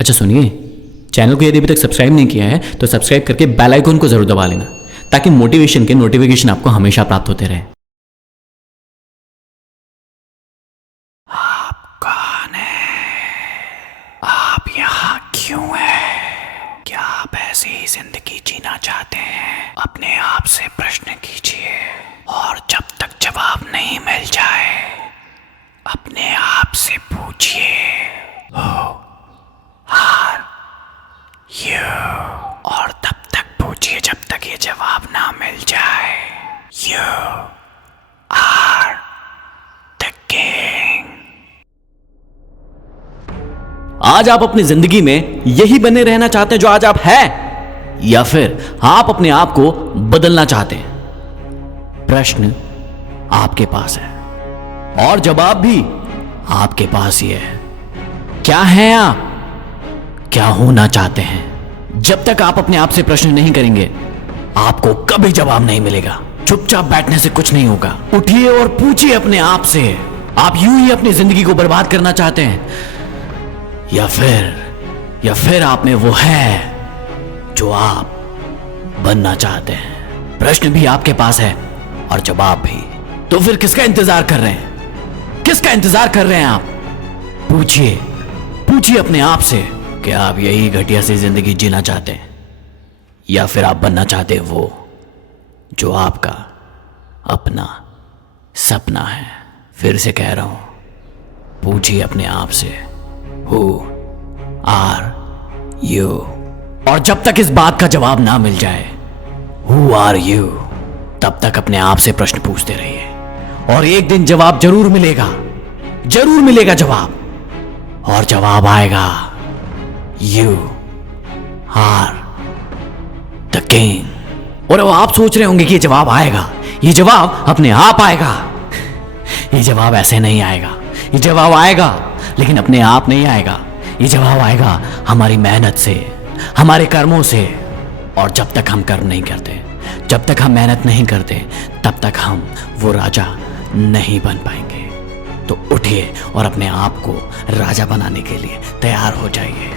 अच्छा सुनिए, चैनल को यदि अभी तक सब्सक्राइब नहीं किया है तो सब्सक्राइब करके बेल आइकन को जरूर दबा लेना ताकि मोटिवेशन के नोटिफिकेशन आपको हमेशा प्राप्त होते रहे। आप कौन हैं? आप यहाँ क्यों हैं? क्या आप ऐसी ही जिंदगी जीना चाहते हैं? अपने आप से प्रश्न कीजिए और जब तक जवाब नहीं मिल जाए अपने आप से पूछिए यू, और तब तक पूछिए जब तक ये जवाब ना मिल जाए। You are the king. आज आप अपनी जिंदगी में यही बने रहना चाहते हैं जो आज आप हैं, या फिर आप अपने आप को बदलना चाहते हैं? प्रश्न आपके पास है और जवाब भी आपके पास ही है। क्या हैं आप? क्या होना चाहते हैं? जब तक आप अपने आप से प्रश्न नहीं करेंगे आपको कभी जवाब नहीं मिलेगा। चुपचाप बैठने से कुछ नहीं होगा, उठिए और पूछिए अपने आप से, आप यूं ही अपनी जिंदगी को बर्बाद करना चाहते हैं या फिर आप में वो है जो आप बनना चाहते हैं? प्रश्न भी आपके पास है और जवाब भी। तो फिर किसका इंतजार कर रहे हैं? किसका इंतजार कर रहे हैं आप? पूछिए अपने आप से, क्या आप यही घटिया सी जिंदगी जीना चाहते हैं या फिर आप बनना चाहते हैं वो जो आपका अपना सपना है? फिर से कह रहा हूं, पूछिए अपने आप से, हु आर यू? और जब तक इस बात का जवाब ना मिल जाए, हु आर यू, तब तक अपने आप से प्रश्न पूछते रहिए और एक दिन जवाब जरूर मिलेगा जवाब, और जवाब आएगा। You are the king. और अब आप सोच रहे होंगे कि ये जवाब आएगा, ये जवाब अपने आप आएगा। ये जवाब ऐसे नहीं आएगा, ये जवाब आएगा लेकिन अपने आप नहीं आएगा। ये जवाब आएगा हमारी मेहनत से, हमारे कर्मों से। और जब तक हम कर्म नहीं करते, जब तक हम मेहनत नहीं करते, तब तक हम वो राजा नहीं बन पाएंगे। तो उठिए और अपने आप को राजा बनाने के लिए तैयार हो जाइए।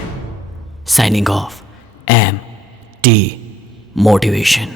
Signing off, MT motivation.